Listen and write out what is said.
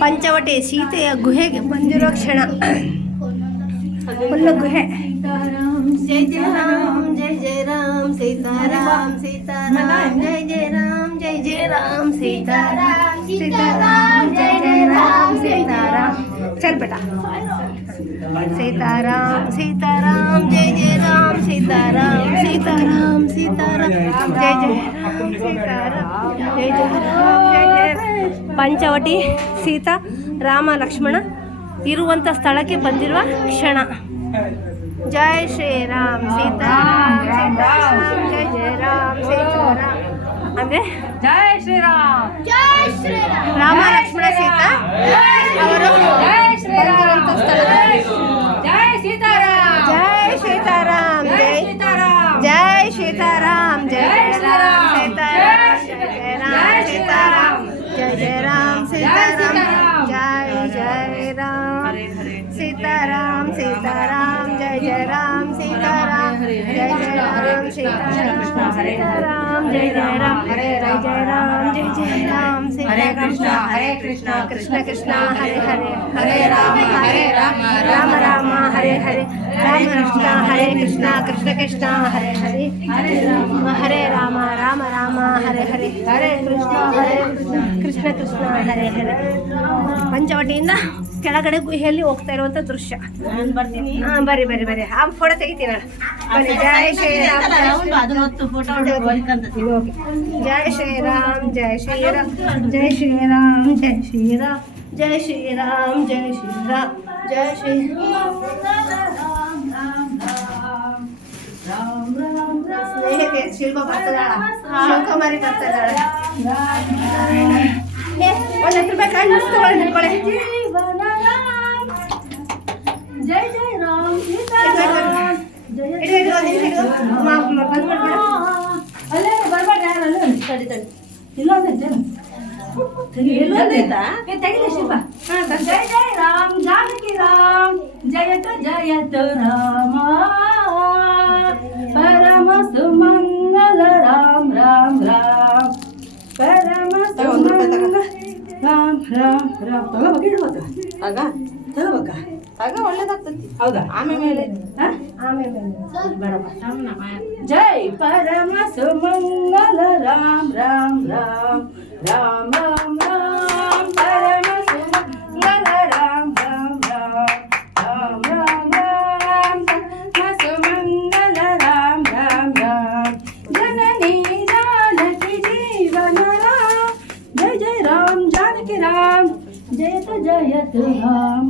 ಪಂಚವಟಿ ಸೀತೆಯ ಗುಹೆಗೆ ಬಂದಿರೋ ಕ್ಷಣ ಫುಲ್ ಗುಹೆ ಜೈ ಜಯ ರಾಮ್ ಜೈ ಜಯ ರಾಮ್ ಸೀತಾರಾಮ್ ಸೀತಾರಾಮ್ ಜೈ ಜಯ ರಾಮ್ ಜೈ ಜಯ ರಾಮ್ ಸೀತಾರಾಮ್ ಸೀತಾರಾಮ್ ಜೈ ಜಯ ರಾಮ್ ಸೀತಾರಾಮ್ ಚಲ್ ಬೇಟ सीताराम सीताराम जय जय राम सीताराम सीताराम सीताराम जय जय राम सीताराम जय जय राम जय जय ಪಂಚವಟಿ ಸೀತಾ ರಾಮ ಲಕ್ಷ್ಮಣ ಇರುವಂಥ ಸ್ಥಳಕ್ಕೆ ಬಂದಿರುವ ಕ್ಷಣ ಜಯ ಶ್ರೀರಾಮ್ ಸೀತಾರಾಮ್ ಜಯ ಜಯ ರಾಮ್ ಸೀತಾರಾಮ್ ಅಂದರೆ ಜಯ ಶ್ರೀರಾಮ್ ರಾಮ ಲಕ್ಷ್ಮಣ ಸೀತಾ ಅವರು ಬಂದಿರುವಂಥ ಸ್ಥಳ ಜಯ ಸೀತಾರಾಮ್ ಜಯ ಸೀತಾರಾಮ್ ಜಯ ಸೀತಾರಾಮ್ सीताराम। जय जय राम। सीताराम सीताराम जय जय राम सीताराम। जय जय राम सीताराम सीताराम। जय जय राम। जय जय राम जय जय राम हरे कृष्ण हरे कृष्ण कृष्ण कृष्ण हरे हरे हरे राम हरे राम राम राम हरे हरे। హరే కృష్ణ హరే కృష్ణ కృష్ణ కృష్ణ హరే హరే హరే రామ రామ రామ హరే హరే హరే కృష్ణ హరే కృಷ್ಣ ಕೃಷ್ಣ ಹರೇ ಹರೇ ಪಂಚವಟಿಯಿಂದ ಕೆಳಗಡೆ ಗುಹೆಯಲ್ಲಿ ಹೋಗ್ತಾ ಇರುವಂತ ದೃಶ್ಯ ಬರ್ತೀನಿ ಹಾ ಬರ್ರಿ ಬರ್ರಿ ಆ ಫೋಟೋ ತೆಗಿತೀನ ಜಯ ಶ್ರೀರಾಮ್ ಜಯ ಶ್ರೀರಾಮ್ ಜಯ ಶ್ರೀರಾಮ್ ಜಯ ಶ್ರೀರಾಮ್ ಜಯ ಶ್ರೀರಾಮ್ ಜಯ ಶ್ರೀರಾಮ್ ಜಯ ಶ್ರೀರಾಮ್ ಜಯ ಶ್ರೀ ಸ್ನೇಹಿತೆ ಶಿಲ್ಪ ಬರ್ತದಾಳ ಶಿವಕುಮಾರಿ ಬರ್ತದಾಳ ಏ, ಒಂದ್ ಹತ್ತು ರೂಪಾಯಿ ಕಾಯಿ ಮುಗಿಸ್ ತಗೊಳ್ಳಿ ಜೈ ಜೈ ರಾಮ್ ಇಡು, ಒಂದ್ ನಿಮಿಷ ಮ- ಬಂದ್ಬಿಡ್ಬೇಡ. ಅಲ್ಲೇ ಬರ್ಬೇಡ ಯಾರು ಅಲ್ಲೇ ತಡಿ ತಡಿ. ಇಲ್ಲೊಂದೈತೆ ಇಲ್ಲೊಂದೈತಾ ಏ ತೆಗಿಲಿ ಶಿಲ್ಪ. ಹಾ ಜೈ ಜೈ ರಾಮ್ ಜಾನಕಿ ರಾಮ್. ಜಯತ ಜಯತ ರಾಮ. ರಾಮ್ ರಾಮ್ ತಗೋಬೇಕು ಇಡ್ಬೋದು ಹೌದಾ ಆಮೇಲೆ ಮೇಲೆ ಆಮೇಲೆ ಜೈ ಪರಮ ಸುಮಂಗಲ ರಾಮ್ ರಾಮ್ ರಾಮ್ ರಾಮ್ జయతు రామ